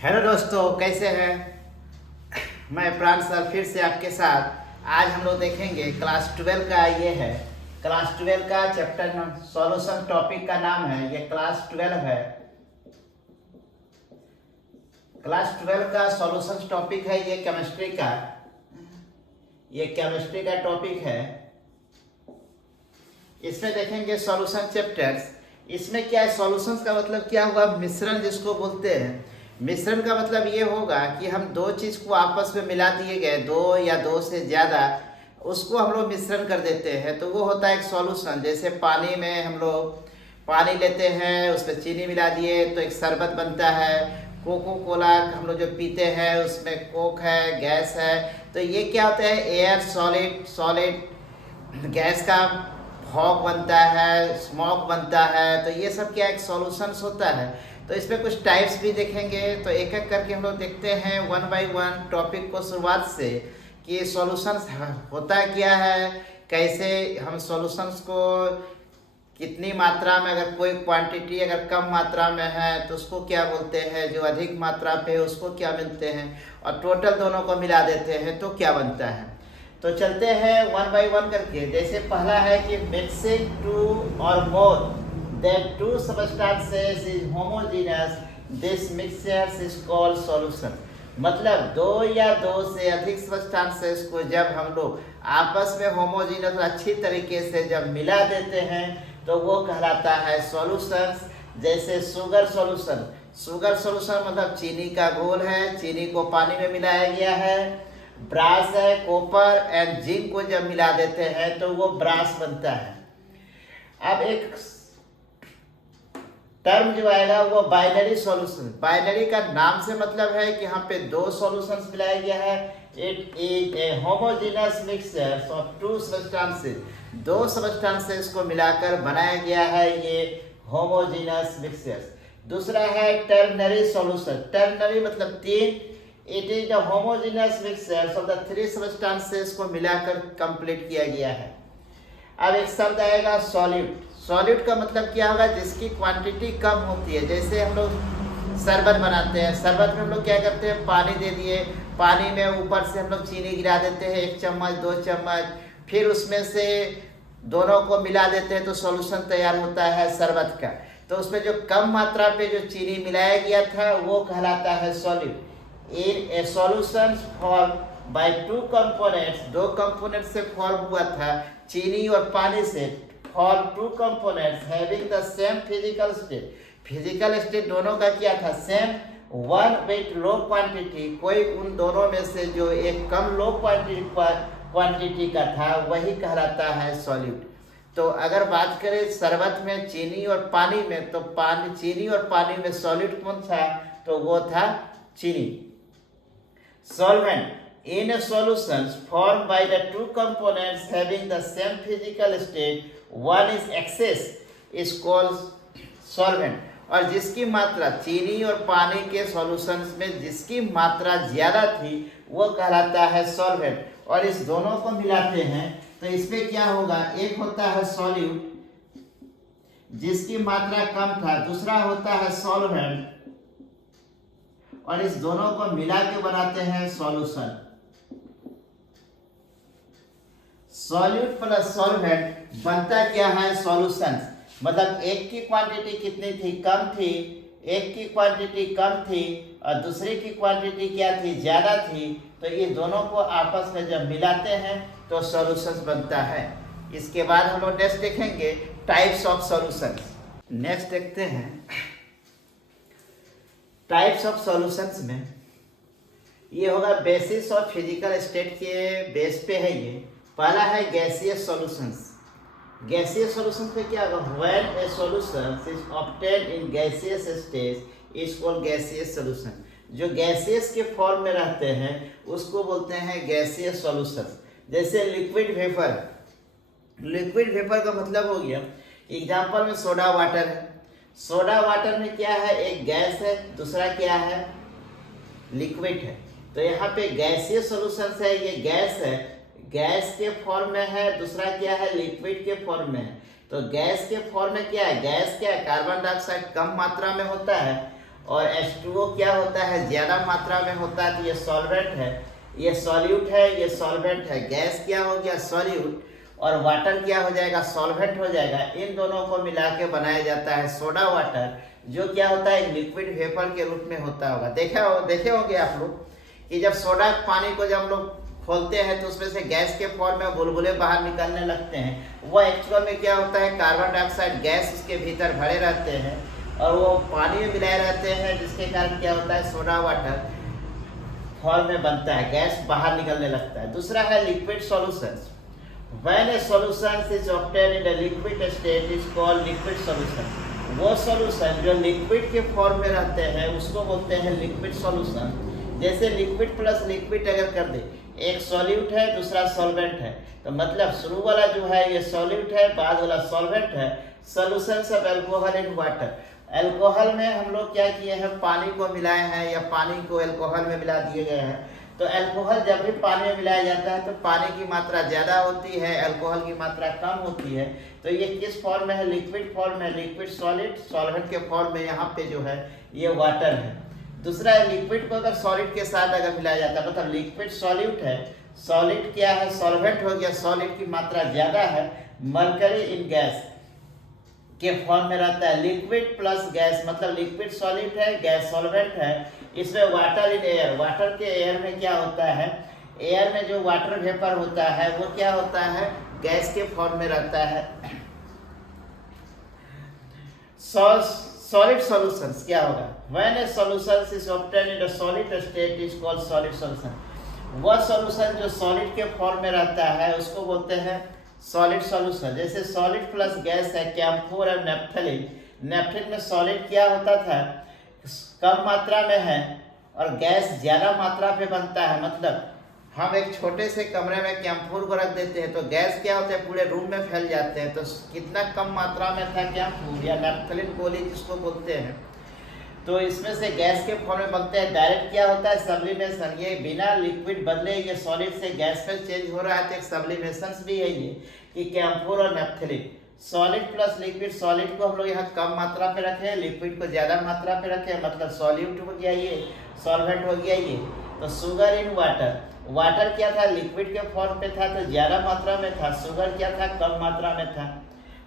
Hello दोस्तों, कैसे हैं। मैं प्राण सर फिर से आपके साथ। आज हम लोग देखेंगे क्लास 12 का। ये है क्लास 12 का चैप्टर सॉल्यूशन। टॉपिक का नाम है, ये क्लास 12 है। क्लास 12 का सॉल्यूशन टॉपिक है। ये केमिस्ट्री का टॉपिक है। इसमें देखेंगे सॉल्यूशन चैप्टर्स। इसमें क्या है, सॉल्यूशंस का मतलब क्या हुआ, मिश्रण जिसको बोलते हैं। मिश्रण का मतलब ये होगा कि हम दो चीज को आपस में मिला दिए गए, दो या दो से ज्यादा, उसको हम लोग मिश्रण कर देते हैं, तो वो होता है एक सॉल्यूशन। जैसे पानी में हम लोग पानी लेते हैं, उसमें चीनी मिला दिए तो एक शरबत बनता है। कोको कोला हम लोग जो पीते हैं उसमें कोक है, गैस है। तो ये क्या होता है, एयर सॉलिड सॉलिड गैस का फॉग बनता है, स्मोक बनता है। तो ये सब क्या एक सॉल्यूशंस होता है। तो इसमें कुछ टाइप्स भी देखेंगे, तो एक एक करके हम लोग देखते हैं वन बाय वन टॉपिक को शुरुआत से, कि सॉल्यूशंस होता क्या है, कैसे हम सॉल्यूशंस को कितनी मात्रा में, अगर कोई क्वांटिटी अगर कम मात्रा में है तो उसको क्या बोलते हैं, जो अधिक मात्रा पे है उसको क्या मिलते हैं, और टोटल दोनों को मिला देते हैं तो क्या बनता है। तो चलते हैं वन बाय वन करके। जैसे पहला है कि मिक्सिंग टू और more than two substances is homogeneous, this mixtures is called solution. मतलब दो या दो से अधिक सबस्टेंसेस को जब हम लोग आपस में होमोजेनस अच्छी तरीके से जब मिला देते हैं तो वो कहलाता है सॉल्यूशंस। जैसे शुगर सॉल्यूशन। शुगर सॉल्यूशन मतलब चीनी का घोल है, चीनी को पानी में मिलाया गया है। ब्रास है, कॉपर एंड जिंक को जब मिला देते हैं तो वो ब्रास बनता है। अब एक टर्म जो आएगा वो बाइनरी सॉल्यूशन। बाइनरी का नाम से मतलब है कि यहाँ पे दो सॉल्यूशंस मिलाया गया है। It is a homogeneous mixture of to substances. दो सब्सटेंसेस को मिलाकर बनाया गया है ये होमोजेनस मिक्सचर। दूसरा है टर्नरी सॉल्यूशन। टर्नरी मतलब तीन। It is the homogeneous mixture of the three substances को मिलाकर कंप्लीट किया गया है। अब एक शब्द आएगा सॉल्यूट। सॉल्यूट का मतलब क्या होगा, जिसकी क्वांटिटी कम होती है। जैसे हम लोग शरबत बनाते हैं, शरबत में हम लोग क्या करते हैं, पानी दे दिए, पानी में ऊपर से हम लोग चीनी गिरा देते हैं, 1 चम्मच 2 चम्मच, फिर उसमें से दोनों को मिला देते हैं तो सॉल्यूशन तैयार होता है शरबत का। तो उसमें जो कम मात्रा पे जो चीनी मिलाया गया था वो कहलाता है solute. In A solution form by two components, दो कंपोनेंट से फॉर्म हुआ था चीनी और पानी से, form two components having the same physical state. Physical state दोनों का क्या था, same. One with low quantity, कोई उन दोनों में से जो एक कम लो क्वांटिटी का था वही कहलाता है सॉल्यूट। तो अगर बात करें शरबत में चीनी और पानी में, तो चीनी और पानी में सॉल्यूट कौन था, तो वो था चीनी। Solvent. In a solution formed by the two components having the same physical state, one is excess is called solvent. और जिसकी मात्रा चीनी और पानी के सॉल्यूशंस में जिसकी मात्रा ज्यादा थी वो कहलाता है सॉल्वेंट। और इस दोनों को मिलाते हैं तो इसमें क्या होगा, एक होता है सॉल्यूट जिसकी मात्रा कम था, दूसरा होता है सॉल्वेंट, और इस दोनों को मिला के बनाते हैं सॉल्यूशन। सॉल्यूट प्लस सॉल्वेंट बनता क्या है, सॉल्यूशन। मतलब एक की क्वांटिटी कितनी थी, कम थी, एक की क्वांटिटी कम थी और दूसरे की क्वांटिटी क्या थी, ज्यादा थी। तो ये दोनों को आपस में जब मिलाते हैं तो सॉल्यूशन बनता है। इसके बाद हम लोग नेक्स्ट देखेंगे टाइप्स ऑफ सॉल्यूशन। नेक्स्ट देखते हैं टाइप्स ऑफ सॉल्यूशंस में। ये होगा बेसिस ऑफ फिजिकल स्टेट के बेस पे है ये। पहला है गैसियस सॉल्यूशंस। गैसियस सॉल्यूशन पे क्या होगा, when A solution is obtained in gaseous state is called gaseous solution. जो गैसियस के फॉर्म में रहते हैं उसको बोलते हैं गैसियस सॉल्यूशंस। जैसे लिक्विड वेपर। लिक्विड वेपर का मतलब हो गया, एग्जांपल में सोडा वाटर है। सोडा वाटर में क्या है, एक गैस है, दूसरा क्या है, लिक्विड है। तो यहाँ पे गैसीय सॉल्यूशन है, ये गैस है, गैस के फॉर्म में है, दूसरा क्या है, लिक्विड के फॉर्म में है। तो गैस के फॉर्म में क्या है, गैस क्या है, कार्बन डाइऑक्साइड कम मात्रा में होता है और H2O क्या होता है, ज़्यादा मात्रा में होता है, तो ये सॉल्वेंट है, ये सॉल्यूट है, ये सॉल्वेंट है। गैस क्या हो गया, सॉल्यूट, और वाटर क्या हो जाएगा, सॉल्वेंट हो जाएगा। इन दोनों को मिला के बनाया जाता है सोडा वाटर, जो क्या होता है, लिक्विड वेपर के रूप में होता होगा। देखे होंगे आप लोग कि जब सोडा पानी को जब हम लोग खोलते हैं तो उसमें से गैस के फॉर्म में बुलबुले बाहर निकलने लगते हैं। वो एक्चुअल में क्या होता है, कार्बन डाइऑक्साइड गैस उसके भीतर भरे रहते हैं और वो पानी में मिलाए रहते हैं, जिसके कारण क्या होता है, सोडा वाटर फॉर्म में बनता है, गैस बाहर निकलने लगता है। दूसरा है liquid solutions. When a solution is obtained in a liquid state is called liquid solution. वो सॉल्यूशन जो लिक्विड के फॉर्म में रहते हैं उसको बोलते हैं लिक्विड सॉल्यूशन। जैसे लिक्विड प्लस लिक्विड अगर कर दे, एक सॉल्यूट है दूसरा सॉल्वेंट है, तो मतलब शुरू वाला जो है ये सॉल्यूट है, बाद वाला सॉल्वेंट है। Solutions of alcohol in water. Alcohol में हम लोग क्या किए हैं, पानी को मिलाए हैं या पानी को अल्कोहल में मिला दिए गए हैं। तो अल्कोहल जब भी पानी में मिलाया जाता है तो पानी की मात्रा ज़्यादा होती है, अल्कोहल की मात्रा कम होती है। तो ये किस फॉर्म में है, लिक्विड फॉर्म में, लिक्विड सॉलिड, सॉल्वेंट के फॉर्म में यहाँ पे जो है ये वाटर है। दूसरा है लिक्विड को अगर सॉलिड के साथ अगर मिलाया जाता है, मतलब लिक्विड सॉल्यूट है, सॉलिड क्या है, सॉल्वेंट हो गया, सॉलिड की मात्रा ज़्यादा है, मरकरी इन गैस के फॉर्म में रहता है। लिक्विड प्लस गैस मतलब लिक्विड सॉलिड है, गैस सॉल्वेंट है। इसमें वाटर इन एयर, वाटर के एयर में क्या होता है, एयर में जो वाटर वेपर होता है वो क्या होता है, गैस के फॉर्म में रहता है। सॉलिड सॉल्यूशंस क्या होगा, when A solution is obtained in a solid state is called solid solution. वह सॉल्यूशन जो सॉलिड के फॉर्म में रहता है उसको बोलते हैं सॉलिड सॉल्यूशन। जैसे सॉलिड प्लस गैस है, कैम्फोर और नेफ्थलीन। नेफ्थलीन में सॉलिड क्या होता था, कम मात्रा में है और गैस ज़्यादा मात्रा पे बनता है। मतलब हम एक छोटे से कमरे में कैम्फोर को रख देते हैं तो गैस क्या होता है, पूरे रूम में फैल जाते हैं। तो कितना कम मात्रा में था कैम्फोर या नेफ्थलीन गोली जिसको बोलते हैं, तो इसमें से गैस के फॉर्म में बनते हैं। डायरेक्ट क्या होता है, सब्लिमेशन। ये बिना लिक्विड बदले ये सॉलिड से गैस में चेंज हो रहा है, तो एक सब्लिमेशन भी है ये कि कैम्फोर और naphthalene. Solid plus liquid, solid को हम लोग यहाँ कम मात्रा पे रखे, लिक्विड को ज़्यादा मात्रा पे रखे, मतलब सॉल्यूट हो गया ये, सॉल्वेंट हो गया ये। तो शुगर इन वाटर, वाटर क्या था, लिक्विड के फॉर्म पे था तो ज़्यादा मात्रा में था, शुगर क्या था, कम मात्रा में था।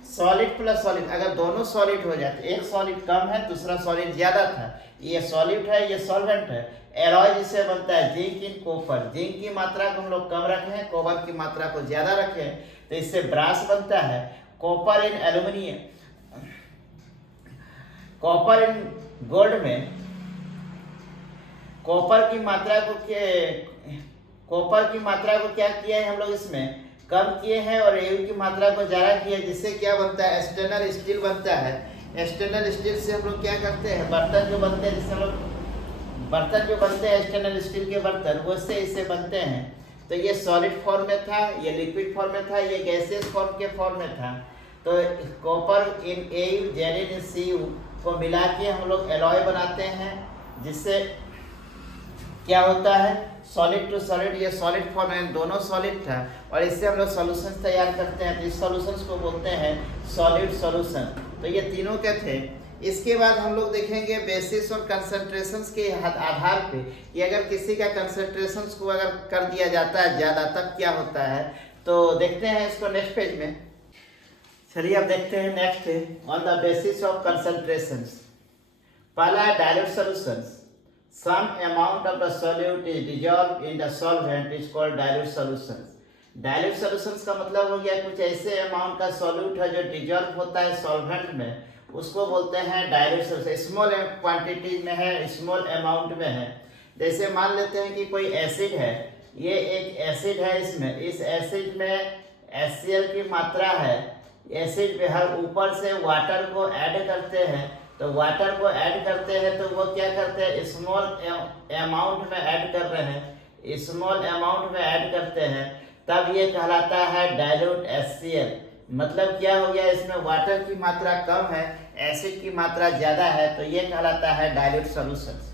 सॉलिड प्लस सॉलिड, अगर दोनों सॉलिड हो जाते, एक सॉलिड कम है दूसरा सॉलिड ज़्यादा था, ये सॉलिड है ये सॉल्वेंट है। एलॉय जिससे बनता है जिंक इन कॉपर, जिंक की मात्रा को हम लोग कम रखें, कॉपर की मात्रा को ज़्यादा रखें तो इससे ब्रास बनता है। Copper in aluminium, copper in gold में कॉपर की मात्रा को क्या किया है हम लोग, इसमें कम किए हैं और एयू की मात्रा को ज़्यादा किया, जिससे क्या बनता है, एक्सटर्नल स्टील बनता है। एक्सटर्नल स्टील से हम लोग क्या करते हैं, बर्तन जो बनते हैं, जिससे हम लोग बर्तन जो बनते हैं एक्सटर्नल स्टील के बर्तन, वो इससे बनते हैं। तो ये सॉलिड फॉर्म में था, ये लिक्विड फॉर्म में था, ये गैसेस फॉर्म के फॉर्म में था। तो कॉपर इन एयू, जेरिन इन सीयू को मिला के हम लोग एलॉय बनाते हैं, जिससे क्या होता है, सॉलिड टू सॉलिड, ये सॉलिड फॉर्म में दोनों सॉलिड था और इससे हम लोग सॉल्यूशंस तैयार करते हैं। तो इस सॉल्यूशंस को बोलते हैं सॉलिड सॉल्यूशन। तो ये तीनों के थे। इसके बाद हम लोग देखेंगे बेसिस और कंसंट्रेशंस के आधार पे कि अगर किसी का कंसंट्रेशंस को अगर कर दिया जाता है ज़्यादा तब क्या होता है। तो देखते हैं इसको नेक्स्ट पेज में। चलिए अब देखते हैं नेक्स्ट है on the basis of concentrations. पहला है dilute solutions. Some amount of the solute is dissolved in the solvent is called dilute solutions. Dilute solutions का मतलब हो गया कुछ ऐसे अमाउंट का सॉल्यूट है जो डिजॉल्व होता है सॉल्वेंट में, उसको बोलते हैं डाइल्यूट सॉल्यूशन। स्मॉल क्वांटिटीज में है, स्मॉल अमाउंट में है। जैसे मान लेते हैं कि कोई एसिड है, ये एक एसिड है, इसमें इस एसिड में HCl की मात्रा है। एसिड में हर ऊपर से वाटर को ऐड करते हैं, तो वाटर को ऐड करते हैं तो वो क्या करते हैं, स्मॉल अमाउंट में ऐड कर रहे हैं, स्मॉल अमाउंट में ऐड करते हैं, तब ये कहलाता है डाइल्यूट HCl। मतलब क्या हो गया, इसमें वाटर की मात्रा कम है, एसिड की मात्रा ज़्यादा है, तो ये कहलाता है dilute solutions.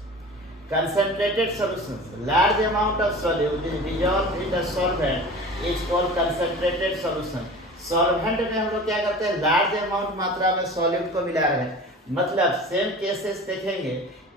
Concentrated solutions, large amount of solute is dissolved in the solvent is called concentrated solution. Solvent में हम लोग क्या करते हैं, लार्ज अमाउंट मात्रा में सॉल्यूट को मिला रहे हैं। मतलब सेम केसेस देखेंगे,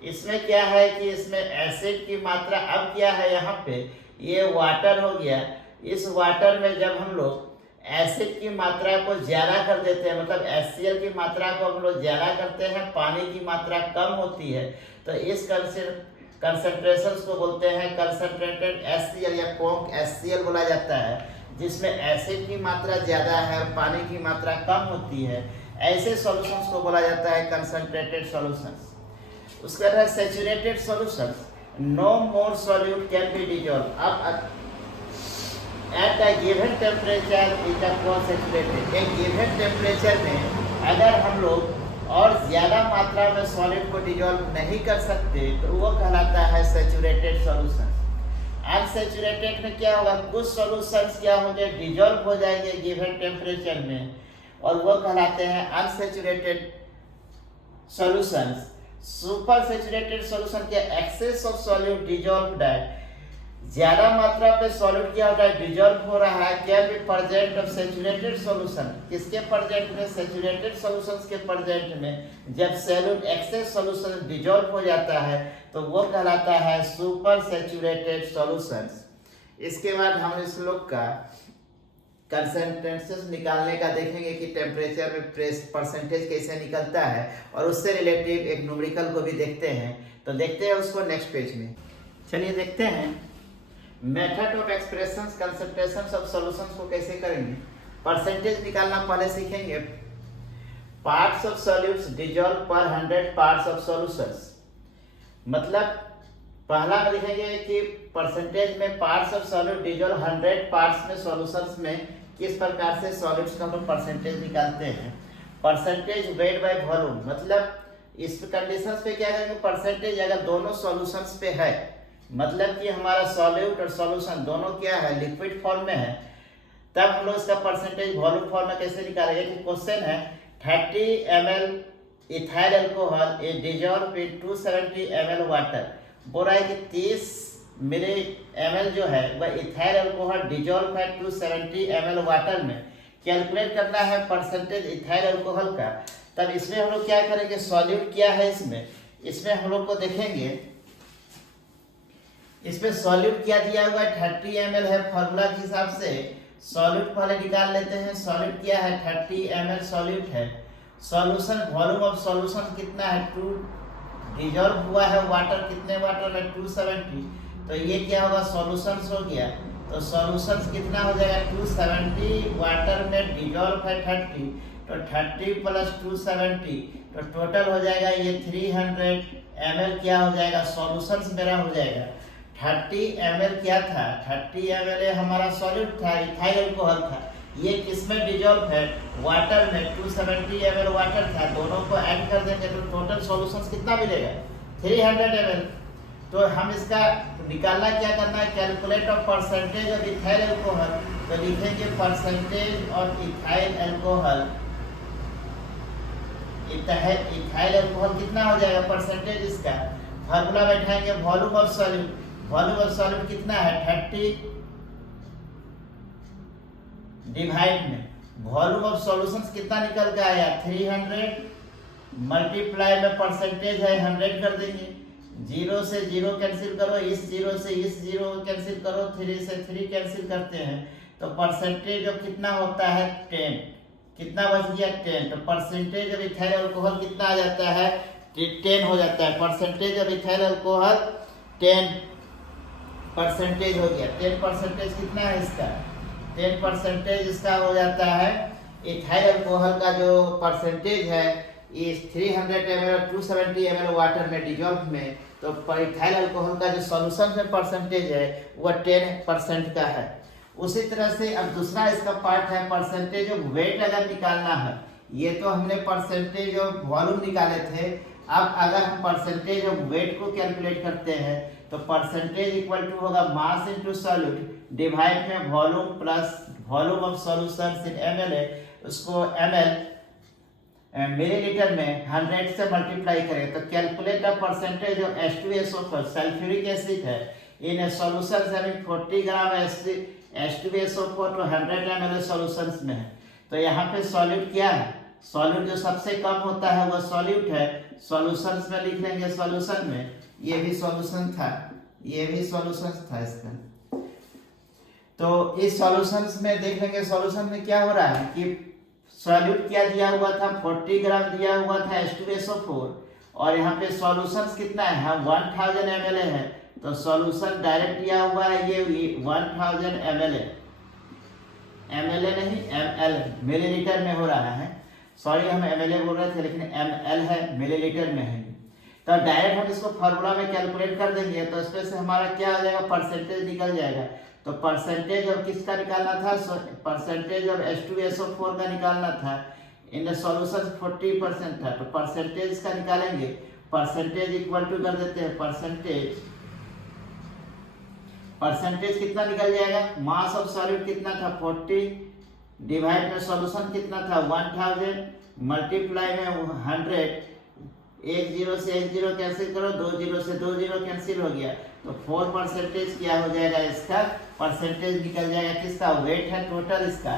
इसमें क्या है कि इसमें एसिड की मात्रा, अब क्या है यहाँ पे, ये वाटर हो गया। इस वाटर में जब हम लोग एसिड की मात्रा को ज्यादा कर देते हैं, मतलब HCl की मात्रा को हम लोग ज्यादा करते हैं, पानी की मात्रा कम होती है, तो इस कंसंट्रेशन को बोलते हैं कंसंट्रेटेड HCl या कॉन्क HCl बोला जाता है, जिसमें एसिड की मात्रा ज्यादा है और पानी की मात्रा कम होती है। ऐसे सॉल्यूशंस को बोला जाता है कंसंट्रेटेड सॉल्यूशंस। उसके बाद saturated solutions, no more solute can be dissolve अब at a given temperature is the concentrated. एक गिवन टेम्परेचर में अगर हम लोग और ज़्यादा मात्रा में सॉलिड को डिजॉल्व नहीं कर सकते तो वो कहलाता है सैचुरेटेड सॉल्यूशन। अनसैचुरेटेड में क्या होगा, कुछ सॉल्यूशंस क्या होंगे, डिजॉल्व हो जाएंगे गिवन टेम्परेचर में, और वो कहलाते हैं unsaturated solutions. Super saturated solution के एक्सेस ऑफ सॉल्यूट डिजॉल्व है, ज्यादा मात्रा पे सॉल्यूट क्या होता है, डिजॉल्व हो रहा है, क्या भी प्रेजेंट ऑफ सैचुरेटेड सॉल्यूशन, किसके प्रेजेंट में, सैचुरेटेड सॉल्यूशंस के प्रेजेंट में जब सॉल्यूट एक्सेस सॉल्यूशन डिजॉल्व हो जाता है तो वो कहलाता है सुपर सैचुरेटेड सॉल्यूशंस। इसके बाद हम इस लोग का कंसंट्रेशन निकालने का देखेंगे कि टेम्परेचर में परसेंटेज कैसे निकलता है, और उससे रिलेटिव एक न्यूमेरिकल को भी देखते हैं। तो देखते हैं उसको नेक्स्ट पेज में। चलिए देखते हैं method of expressions concentration of solutions को कैसे करेंगे। परसेंटेज निकालना पहले सीखेंगे। पार्ट्स ऑफ सॉल्यूट्स डिजॉल्व पर 100 पार्ट्स ऑफ सॉल्यूशंस, मतलब पहला लिखेंगे कि परसेंटेज में parts of solute dissolve 100 parts में सॉल्यूशंस में किस प्रकार से सॉल्यूट्स का हम परसेंटेज निकालते हैं। परसेंटेज वेट बाय वॉल्यूम, मतलब इस कंडीशंस पे क्या करेंगे, परसेंटेज अगर दोनों सॉल्यूशंस पे है, मतलब कि हमारा सॉल्यूट और सॉल्यूशन दोनों क्या है, लिक्विड फॉर्म में है, तब हम लोग इसका परसेंटेज वॉल्यूम फॉर्म में कैसे निकालेंगे कि क्वेश्चन है 30 ml ethyl alcohol is dissolve in 270 ml water. बोल रहा है कि 30 मिली ml जो है वह इथाइल अल्कोहल डिजॉल्व है 270 ml वाटर में। कैलकुलेट करना है परसेंटेज इथाइल अल्कोहल का। तब इसमें हम लोग क्या करेंगे, सॉल्यूट क्या है इसमें हम लोग को देखेंगे। इसमें सॉल्यूट क्या दिया हुआ है, 30 ml है। फॉर्मूला के हिसाब से सॉल्यूट पहले निकाल लेते हैं। सॉल्यूट क्या है, 30 ml सॉल्यूट है। सॉल्यूशन वॉल्यूम ऑफ सॉल्यूशन कितना है, 2 डिजॉल्व हुआ है वाटर, कितने वाटर में, 270। तो ये क्या होगा, सॉल्यूशंस हो गया। तो सॉल्यूशंस कितना हो जाएगा, 270 वाटर में डिजॉल्व है 30, तो 30 प्लस 270 तो टोटल हो जाएगा ये 300 ml क्या हो जाएगा, सॉल्यूशंस मेरा हो जाएगा। 30 ml क्या था, 30 ml हमारा सॉल्यूट था, इथाइल अल्कोहल था। ये किसमें डिजॉल्व है, वाटर में। 270 ml वाटर था, दोनों को ऐड कर देंगे तो टोटल सॉल्यूशंस कितना मिलेगा, 300 ml। तो हम इसका निकालना क्या करना है, calculate of percentage of ethyl alcohol. तो लिखेंगे percentage of ethyl alcohol. Ethyl alcohol कितना हो जाएगा परसेंटेज इसका, फार्मूला बैठाएंगे volume of solute. Volume of solute कितना है, 30 डिवाइड में वॉल्यूम ऑफ सॉल्यूशंस कितना निकल के आया, 300 मल्टीप्लाई में परसेंटेज है 100 कर देंगे। 0 से 0 कैंसिल करो, इस 0 से इस 0 कैंसिल करो, 3 से 3 कैंसिल करते हैं तो परसेंटेज ऑफ कितना होता है, 10। कितना बच गया, 10। तो परसेंटेज ऑफ इथाइल अल्कोहल कितना आ जाता है, 10 हो जाता है। परसेंटेज ऑफ इथाइल अल्कोहल 10% हो गया। 10% कितना है इसका, 10% इसका हो जाता है। इथाइल अल्कोहल का जो परसेंटेज है इस 300 ml और 270 ml वाटर में डिजॉल्व में, तो इथाइल अल्कोहल का जो सॉल्यूशन में परसेंटेज है वह 10% का है। उसी तरह से अब दूसरा इसका पार्ट है परसेंटेज ऑफ वेट। अगर निकालना है, ये तो हमने परसेंटेज ऑफ वॉल्यूम निकाले थे। अब अगर हम परसेंटेज ऑफ वेट को कैलकुलेट करते हैं तो परसेंटेज इक्वल टू होगा मास इनटू सॉल्यूट डिवाइड में volume plus volume of solutions in ml है, उसको ml मिलीलीटर में 100 से मल्टीप्लाई करें तो calculate the percentage of H2SO4 sulphuric acid है इन सॉल्यूशंस हैविंग 40 ग्राम H2SO4 तो 100 ml सॉल्यूशंस में है। तो यहाँ पे सॉल्यूट क्या है, सॉल्यूट जो सबसे कम होता है वह सॉल्यूट है। सॉल्यूशंस में लिख लेंगे, सॉल्यूशन में ये भी सॉल्यूशन था, ये भी सॉल्यूशन था इसका। तो इस सॉल्यूशंस में देख लेंगे, सॉल्यूशन में क्या हो रहा है कि सॉल्यूट क्या दिया हुआ था, 40 ग्राम दिया हुआ था H2SO4, और यहाँ पे सॉल्यूशंस कितना है, 1000 ml है, तो सॉल्यूशन डायरेक्ट दिया हुआ है ये 1000 ml, ml नहीं ml, मिलीलीटर में हो रहा है, सॉरी हम ml बोल रहे थे लेकिन ml है, मिलीलीटर में है। तो डायरेक्ट हम इसको फार्मूला में कैलकुलेट कर देंगे, तो इसमें से हमारा क्या हो जाएगा, परसेंटेज निकल जाएगा। तो परसेंटेज अब किसका निकालना था, परसेंटेज अब H2SO4 का निकालना था। इन सॉल्यूशन 40% था, तो परसेंटेज का निकालेंगे, परसेंटेज इक्वल टू कर देते हैं, परसेंटेज कितना निकल जाएगा, मास ऑफ सॉल्यूट कितना था 40 डिवाइड में सॉल्यूशन कितना था 1000 मल्टीप्लाई में 100, एक जीरो से एक जीरो कैंसिल करो, दो जीरो से दो जीरो कैंसिल हो गया, तो 4% क्या हो जाएगा, इसका परसेंटेज निकल जाएगा, किसका वेट है टोटल इसका।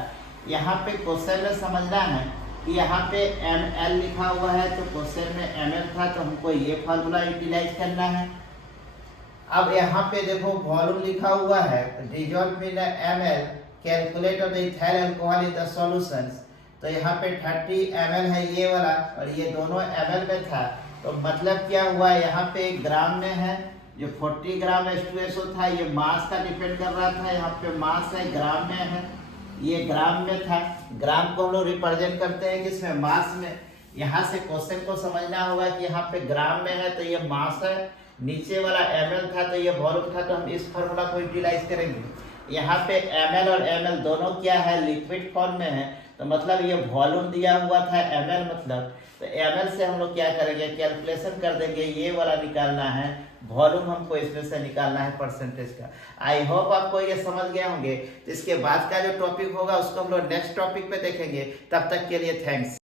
यहाँ पे क्वेश्चन में समझना है कि यहाँ पे ml लिखा हुआ है, तो क्वेश्चन में ml था, तो हमको ये फार्मूला यूटिलाइज करना है। अब यहाँ पे देखो वॉल्यूम लिखा हुआ है, dissolve in ml, calculate the ethyl alcohol in the solutions, तो यहाँ पे 30 ml है ये वाला, और ये दोनों ml में था, तो मतलब क्या हुआ, यहाँ पे ग्राम में है, जो 40 ग्राम H2SO था ये मास का डिपेंड कर रहा था, यहाँ पे मास है ग्राम में है, ये ग्राम में था, ग्राम को हम लोग रिप्रेजेंट करते हैं किसमें, मास में। यहाँ से क्वेश्चन को समझना होगा कि यहाँ पे ग्राम में है तो ये मास है, नीचे वाला ml था तो ये वॉल्यूम था, तो हम इस फॉर्मूला को यूटिलाइज करेंगे। यहाँ पे ml और ml दोनों क्या है, लिक्विड फॉर्म में है, तो मतलब ये वॉल्यूम दिया हुआ था ml, मतलब तो ml से हम लोग क्या करेंगे, कैलकुलेशन कर देंगे, ये वाला निकालना है, वॉल्यूम हमको इसमें से निकालना है परसेंटेज का। आई होप आपको ये समझ गए होंगे। तो इसके बाद का जो टॉपिक होगा उसको हम लोग नेक्स्ट टॉपिक पे देखेंगे, तब तक के लिए थैंक्स।